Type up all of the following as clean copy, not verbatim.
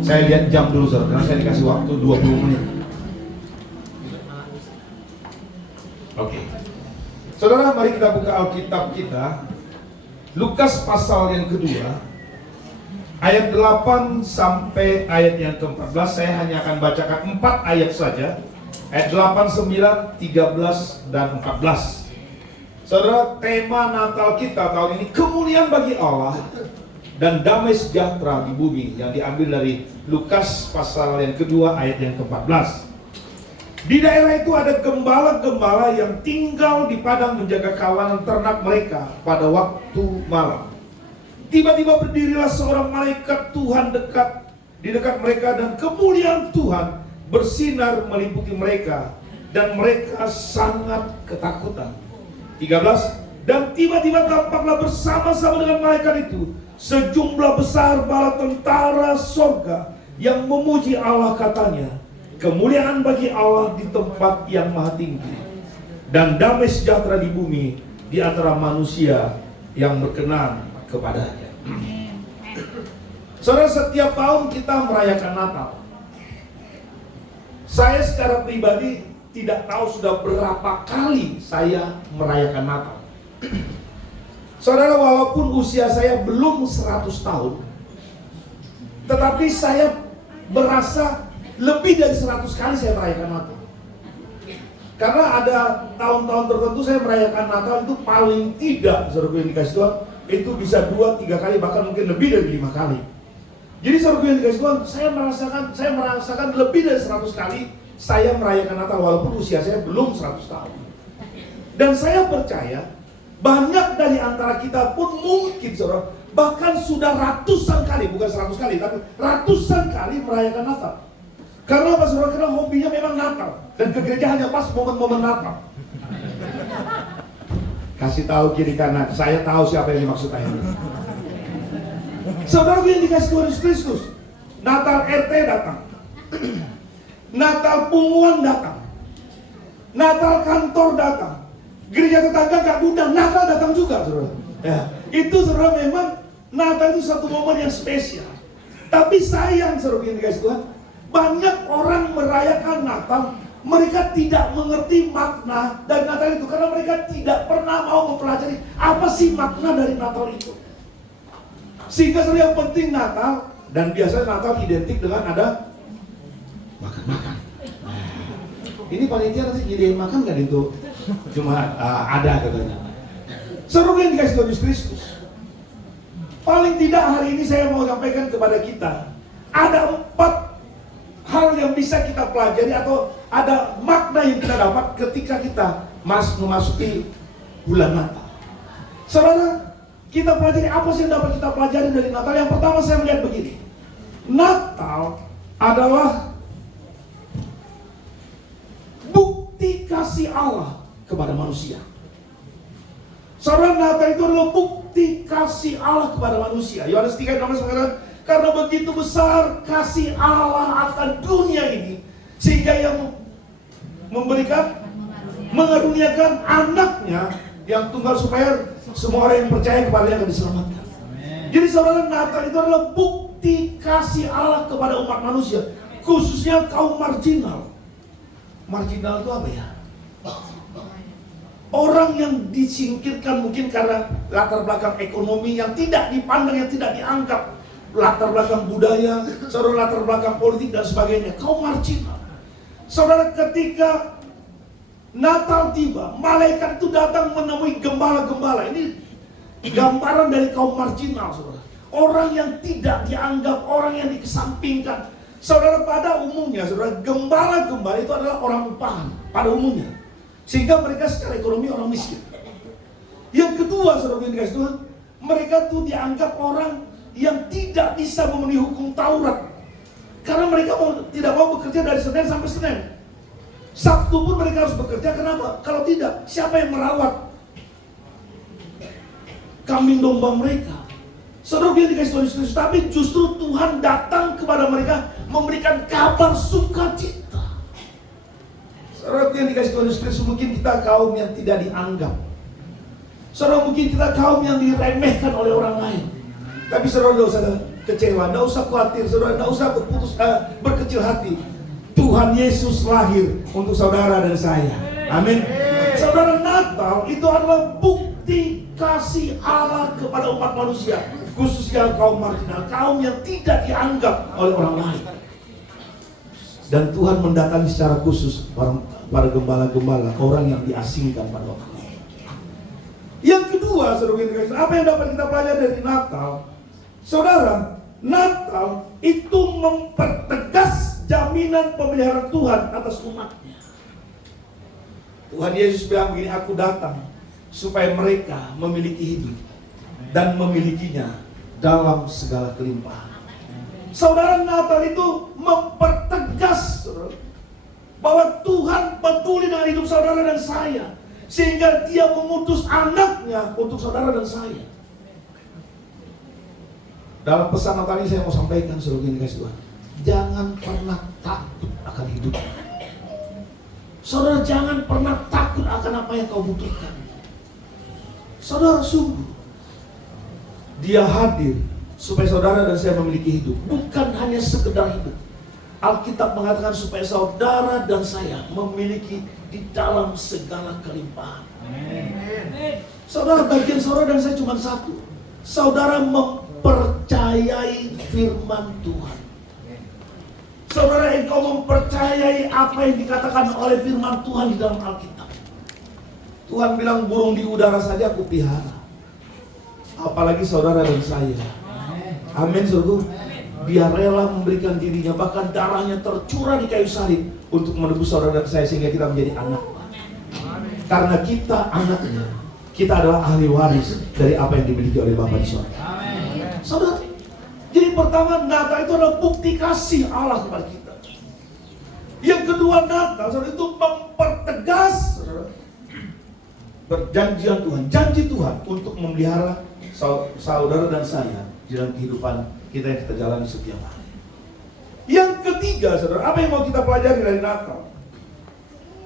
Saya lihat jam dulu, saudara, karena saya dikasih waktu 20 menit. Oke. Saudara, mari kita buka Alkitab kita. Lukas pasal yang kedua, ayat 8 sampai ayat yang ke-14. Saya hanya akan bacakan 4 ayat saja. Ayat 8, 9, 13, dan 14. Saudara, tema Natal kita tahun ini kemuliaan bagi Allah dan damai sejahtera di bumi, yang diambil dari Lukas pasal yang kedua ayat yang ke-14. Di daerah itu ada gembala-gembala yang tinggal di padang menjaga kawanan ternak mereka pada waktu malam. Tiba-tiba berdirilah seorang malaikat Tuhan di dekat mereka, dan kemuliaan Tuhan bersinar meliputi mereka, dan mereka sangat ketakutan. 13. Dan tiba-tiba tampaklah bersama-sama dengan malaikat itu sejumlah besar bala tentara sorga yang memuji Allah, katanya, kemuliaan bagi Allah di tempat yang maha tinggi, dan damai sejahtera di bumi di antara manusia yang berkenan kepadanya. Saudara, setiap tahun kita merayakan Natal. Saya secara pribadi tidak tahu sudah berapa kali saya merayakan Natal. Saudara, walaupun usia saya belum 100 tahun, tetapi saya berasa lebih dari 100 kali saya merayakan Natal. Karena ada tahun-tahun tertentu saya merayakan Natal itu paling tidak, saudara yang dikasih Tuhan, itu bisa 2-3 kali, bahkan mungkin lebih dari 5 kali. Jadi saudara yang dikasih Tuhan, saya merasakan lebih dari 100 kali saya merayakan Natal walaupun usia saya belum 100 tahun. Dan saya percaya banyak dari antara kita pun mungkin, saudara, bahkan sudah ratusan kali, bukan 100 kali, tapi ratusan kali merayakan Natal. Karena apa, saudara? Karena hobinya memang Natal, dan ke gereja hanya pas momen-momen Natal. Kasih tahu kiri kanan, saya tahu siapa yang dimaksud ayat ini. Saudara yang dikasih Tuhan Yesus Kristus, Natal RT datang, Natal punguan datang, Natal kantor datang, gereja tetangga gak diundang, Natal datang juga, saudara. Ya, itu saudara, memang Natal itu satu momen yang spesial. Tapi sayang, saudara yang dikasih Tuhan, banyak orang merayakan Natal, mereka tidak mengerti makna dari Natal itu, karena mereka tidak pernah mau mempelajari apa sih makna dari Natal itu. Sehingga yang penting Natal, dan biasanya Natal identik dengan ada makan-makan. Ini panitia nanti nyediain makan gak itu? Cuma ada katanya. Seru yang dikasih Tuhan Yesus Kristus. Paling tidak hari ini saya mau sampaikan kepada kita, ada 4 hal yang bisa kita pelajari, atau ada makna yang kita dapat ketika kita memasuki bulan Natal. Saudara, kita pelajari apa sih yang dapat kita pelajari dari Natal? Yang pertama saya melihat begini, Natal adalah bukti kasih Allah kepada manusia. Saudara, Natal itu adalah bukti kasih Allah kepada manusia. Yohanes 3:16 mengatakan, karena begitu besar kasih Allah akan dunia ini, sehingga yang mengaruniakan anaknya yang tunggal, supaya semua orang yang percaya kepadanya akan diselamatkan. Jadi saudara, Natal itu adalah bukti kasih Allah kepada umat manusia, khususnya kaum marginal. Marginal itu apa ya? Orang yang disingkirkan mungkin karena latar belakang ekonomi yang tidak dipandang, yang tidak dianggap, latar belakang budaya, saudara, latar belakang politik dan sebagainya, kaum marginal. Saudara, ketika Natal tiba, malaikat itu datang menemui gembala-gembala. Ini gambaran dari kaum marginal, saudara. Orang yang tidak dianggap, orang yang dikesampingkan. Saudara, pada umumnya, saudara, gembala-gembala itu adalah orang upahan pada umumnya, sehingga mereka secara ekonomi orang miskin. Yang kedua, saudara yang dikasih Tuhan, mereka tuh dianggap orang yang tidak bisa memenuhi hukum Taurat, karena mereka tidak mau bekerja dari Senin sampai Senin. Sabtu pun mereka harus bekerja. Kenapa? Kalau tidak, siapa yang merawat kambing domba mereka? Saudara yang dikasih Tuhan Yesus, tapi justru Tuhan datang kepada mereka memberikan kabar sukacita. Saudara yang dikasih Tuhan Yesus, mungkin kita kaum yang tidak dianggap. Saudara, mungkin kita kaum yang diremehkan oleh orang lain. Tapi saudara, kecewa, tidak usah khawatir, saudara, tidak usah berkecil hati. Tuhan Yesus lahir untuk saudara dan saya. Amin. Saudara, Natal itu adalah bukti kasih Allah kepada umat manusia, khususnya kaum marginal, kaum yang tidak dianggap oleh orang lain. Dan Tuhan mendatangi secara khusus para gembala-gembala, orang yang diasingkan pada waktu itu. Yang kedua, saudara, apa yang dapat kita pelajari dari Natal? Saudara, Natal itu mempertegas jaminan pemeliharaan Tuhan atas umatnya. Tuhan Yesus bilang begini, aku datang supaya mereka memiliki hidup dan memilikinya dalam segala kelimpahan. Saudara, Natal itu mempertegas, saudara, bahwa Tuhan peduli dengan hidup saudara dan saya, sehingga Dia mengutus anaknya untuk saudara dan saya. Dalam pesan Natal ini saya mau sampaikan, saudara, ini guys, Tuhan, jangan pernah takut akan hidup. Saudara, jangan pernah takut akan apa yang kau butuhkan. Saudara, sungguh Dia hadir supaya saudara dan saya memiliki hidup, bukan hanya sekedar hidup. Alkitab mengatakan supaya saudara dan saya memiliki di dalam segala kelimpahan. Amen. Saudara, bagian saudara dan saya cuma satu. Saudara mempercayai firman Tuhan. Saudara, engkau mempercayai apa yang dikatakan oleh firman Tuhan di dalam Alkitab. Tuhan bilang burung di udara saja aku pelihara, apalagi saudara dan saya. Amin, saudara. Dia rela memberikan dirinya, bahkan darahnya tercurah di kayu salib untuk menebus saudara dan saya, sehingga kita menjadi anak. Karena kita anaknya, kita adalah ahli waris dari apa yang dimiliki oleh Bapa di surga. Saudara, jadi pertama, Natal itu adalah bukti kasih Allah kepada kita. Yang kedua, Natal, saudara, itu mempertegas, saudara, perjanjian Tuhan, janji Tuhan untuk memelihara saudara dan saya di dalam kehidupan kita yang kita jalani setiap hari. Yang ketiga, saudara, apa yang mau kita pelajari dari Natal?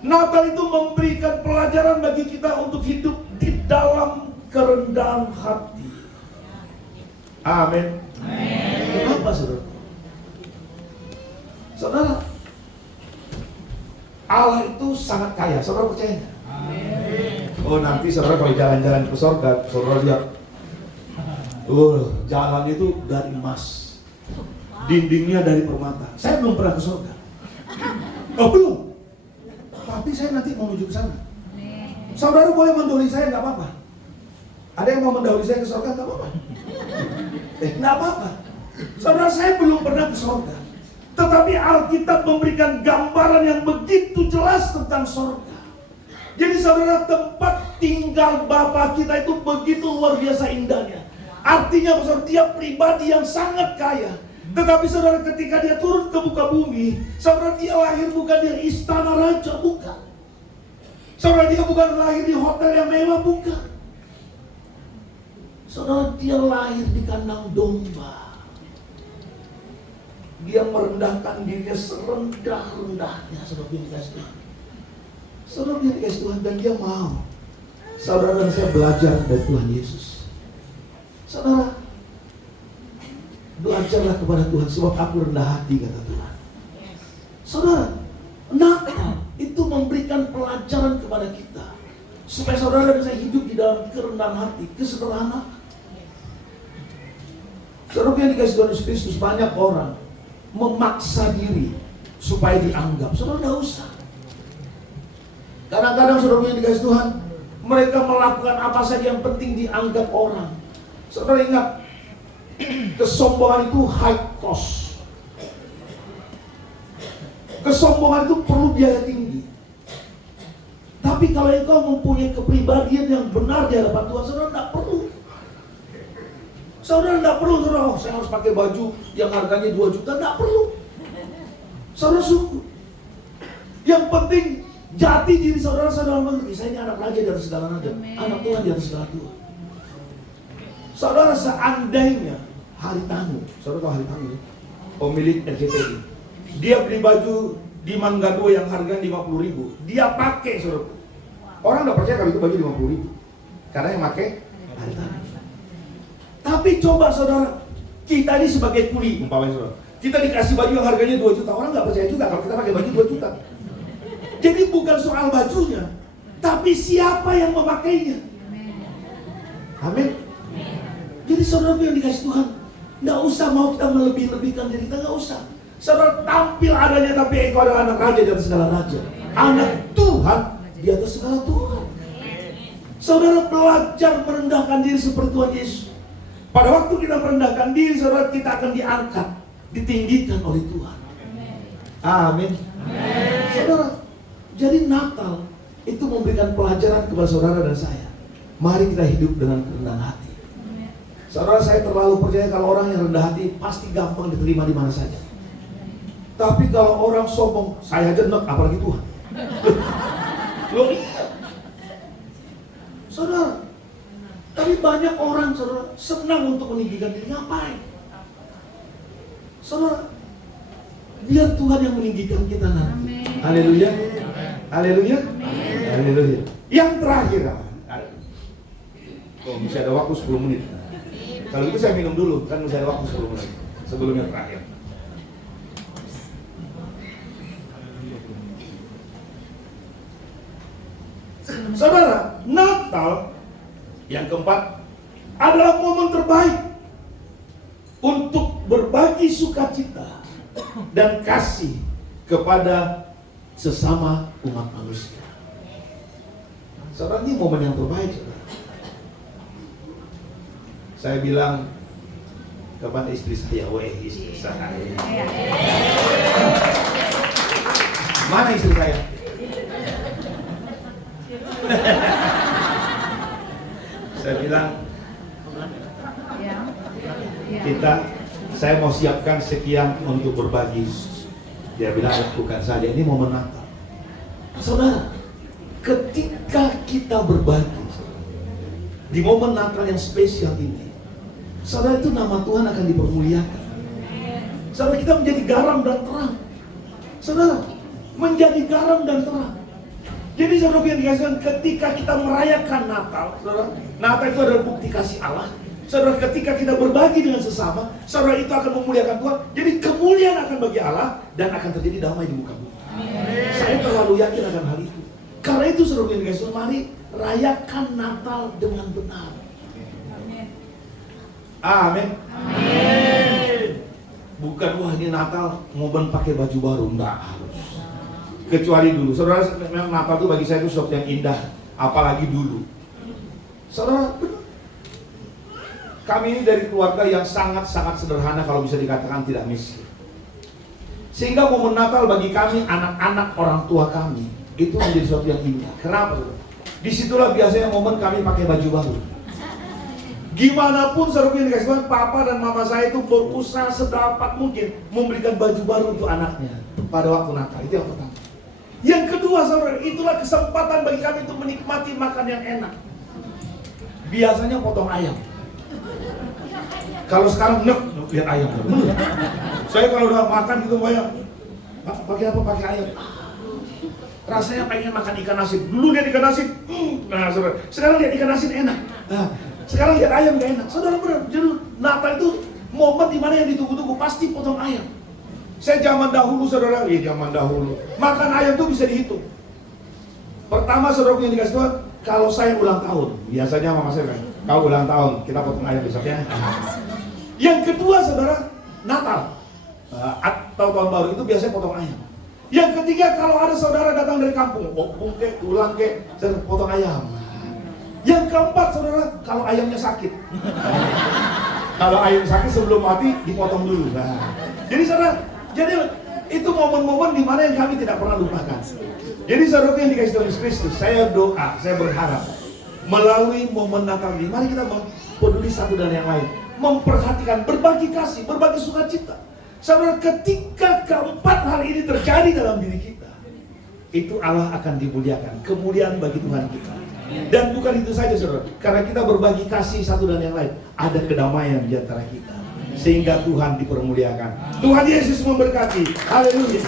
Natal itu memberikan pelajaran bagi kita untuk hidup di dalam kerendahan hati. Amin. Kenapa, saudara? Saudara, Allah itu sangat kaya. Saudara percaya nggak? Oh, nanti saudara kalau jalan-jalan ke surga, saudara lihat, jalan itu dari emas, dindingnya dari permata. Saya belum pernah ke surga. Oh, belum. Tapi saya nanti mau menuju ke sana. Saudara boleh mendahului saya, nggak apa-apa. Ada yang mau mendahului saya ke surga, nggak apa-apa. Nggak apa-apa. Saudara, saya belum pernah ke surga, tetapi Alkitab memberikan gambaran yang begitu jelas tentang surga. Jadi saudara, tempat tinggal Bapa kita itu begitu luar biasa indahnya. Artinya saudara, dia pribadi yang sangat kaya. Tetapi saudara, ketika dia turun ke muka bumi, saudara, dia lahir bukan di istana raja, bukan. Saudara, dia bukan lahir di hotel yang mewah, bukan. Saudara, dia lahir di kandang domba. Dia merendahkan dirinya serendah-rendahnya, saudara, pilih kasih Tuhan. Saudara, pilih kasih Tuhan, dan dia mau saudara dan saya belajar dari Tuhan Yesus. Saudara, belajarlah kepada Tuhan, sebab aku rendah hati, kata Tuhan. Saudara, Natal itu memberikan pelajaran kepada kita, supaya saudara dan saya hidup di dalam kerendahan hati, kesederhanaan. Saudara yang dikasih Tuhan Yesus Kristus, banyak orang memaksa diri supaya dianggap. Saudara, tidak usah. Kadang-kadang saudara yang dikasih Tuhan, mereka melakukan apa saja yang penting dianggap orang. Saudara ingat, kesombongan itu high cost. Kesombongan itu perlu biaya tinggi. Tapi kalau engkau mempunyai kepribadian yang benar di hadapan Tuhan, saudara tidak perlu. Saudara tidak perlu, saudara, oh, saya harus pakai baju yang harganya 2 juta, tidak perlu. Saudara, sungguh. Yang penting jati diri saudara mengerti, saya ini anak raja di atas segala raja, anak Tuhan di atas segala Tuhan. Saudara, seandainya Haritanu, saudara tahu Haritanu, pemilik RCTI, dia beli baju di Mangga 2 yang harganya 50.000, dia pakai, saudara. Orang tidak percaya kalau itu baju 50.000, karena yang pakai Haritanu. Tapi coba saudara, Kita ini sebagai kuli, umpamanya saudara, kita dikasih baju yang harganya 2 juta. Orang nggak percaya juga kalau kita pakai baju 2 juta. Jadi bukan soal bajunya, tapi siapa yang memakainya. Amin. Jadi saudara yang dikasih Tuhan, nggak usah mau kita melebih-lebihkan diri kita, nggak usah. Saudara tampil adanya, tapi engkau adalah anak raja di atas segala raja, anak Tuhan di atas segala Tuhan. Saudara belajar merendahkan diri seperti Tuhan Yesus. Pada waktu kita merendahkan diri, saudara, kita akan diangkat, ditinggikan oleh Tuhan. Amin. Saudara, jadi Natal itu memberikan pelajaran kepada saudara dan saya. Mari kita hidup dengan kerendahan hati. Saudara, saya terlalu percaya kalau orang yang rendah hati pasti gampang diterima di mana saja. Tapi kalau orang sombong, saya aja enek, apalagi Tuhan. Loh iya. Saudara, tapi banyak orang, saudara, senang untuk meninggikan diri. Ngapain? Saudara, biar Tuhan yang meninggikan kita nanti. Haleluya. Haleluya. Haleluya. Yang terakhir, bisa ada waktu 10 menit. Kalau itu saya minum dulu, kan bisa ada waktu 10 menit sebelum yang terakhir. Saudara, Natal yang keempat adalah momen terbaik untuk berbagi sukacita dan kasih kepada sesama umat manusia. Saudara, ini momen yang terbaik, saudara. Saya bilang kepada istri saya, istri saya. Mana istri saya? Saya bilang, saya mau siapkan sekian untuk berbagi. Dia bilang, bukan saja, ini momen Natal. Saudara, ketika kita berbagi di momen Natal yang spesial ini, saudara, itu nama Tuhan akan dipermuliakan. Saudara, kita menjadi garam dan terang. Saudara, menjadi garam dan terang. Jadi saudara yang dikasihkan, ketika kita merayakan Natal, saudara, Natal itu adalah bukti kasih Allah. Saudara, ketika kita berbagi dengan sesama, saudara, itu akan memuliakan Tuhan. Jadi kemuliaan akan bagi Allah dan akan terjadi damai di muka bumi. Saya terlalu yakin akan hal itu. Karena itu saudara yang dikasihkan, mari rayakan Natal dengan benar. Amin. Amin. Bukan wah ini Natal ngoben pakai baju baru, enggak harus. Kecuali dulu, saudara, memang Natal itu bagi saya itu sesuatu yang indah, apalagi dulu. Saudara, kami ini dari keluarga yang sangat-sangat sederhana, kalau bisa dikatakan tidak miskin. Sehingga momen Natal bagi kami, anak-anak orang tua kami, itu menjadi sesuatu yang indah. Kenapa? Disitulah biasanya momen kami pakai baju baru. Gimana pun saudara yang dikasih Tuhan, papa dan mama saya itu berusaha sedapat mungkin memberikan baju baru untuk anaknya pada waktu Natal. Itu yang pertama. Yang kedua, saudara, itulah kesempatan bagi kami untuk menikmati makan yang enak. Biasanya potong ayam. Kalau sekarang lihat ayam. Saya kalau udah makan gitu banyak, pakai apa? Pakai ayam. Rasanya pengen makan ikan asin. Dulu lihat ikan asin, nah saudara. Sekarang lihat ikan asin enak. Nah, sekarang lihat ayam gak enak. Saudara benar. Jadi Natal itu momen dimana yang ditunggu-tunggu pasti potong ayam. Saya zaman dahulu, saudara, zaman dahulu makan ayam tuh bisa dihitung. Pertama, saudara yang dikasih Tuhan, kalau saya ulang tahun, biasanya mama saya kan, kau ulang tahun, kita potong ayam besok ya. Yang kedua, saudara, Natal atau tahun baru itu biasanya potong ayam. Yang ketiga, kalau ada saudara datang dari kampung, opung kek, ulang kek, saya potong ayam. Yang keempat, saudara, kalau ayamnya sakit. Kalau ayam sakit sebelum mati dipotong dulu. Nah, jadi saudara, itu momen-momen di mana yang kami tidak pernah lupakan. Jadi saudara yang dikasih Tuhan Yesus Kristus, saya doa, saya berharap melalui momen Natal ini, mari kita peduli satu dan yang lain, memperhatikan, berbagi kasih, berbagi sukacita. Saudara, ketika keempat hal ini terjadi dalam diri kita, itu Allah akan dimuliakan, kemuliaan bagi Tuhan kita. Dan bukan itu saja, saudara, karena kita berbagi kasih satu dan yang lain, ada kedamaian di antara kita, sehingga Tuhan dipermuliakan. Tuhan Yesus memberkati. Haleluya.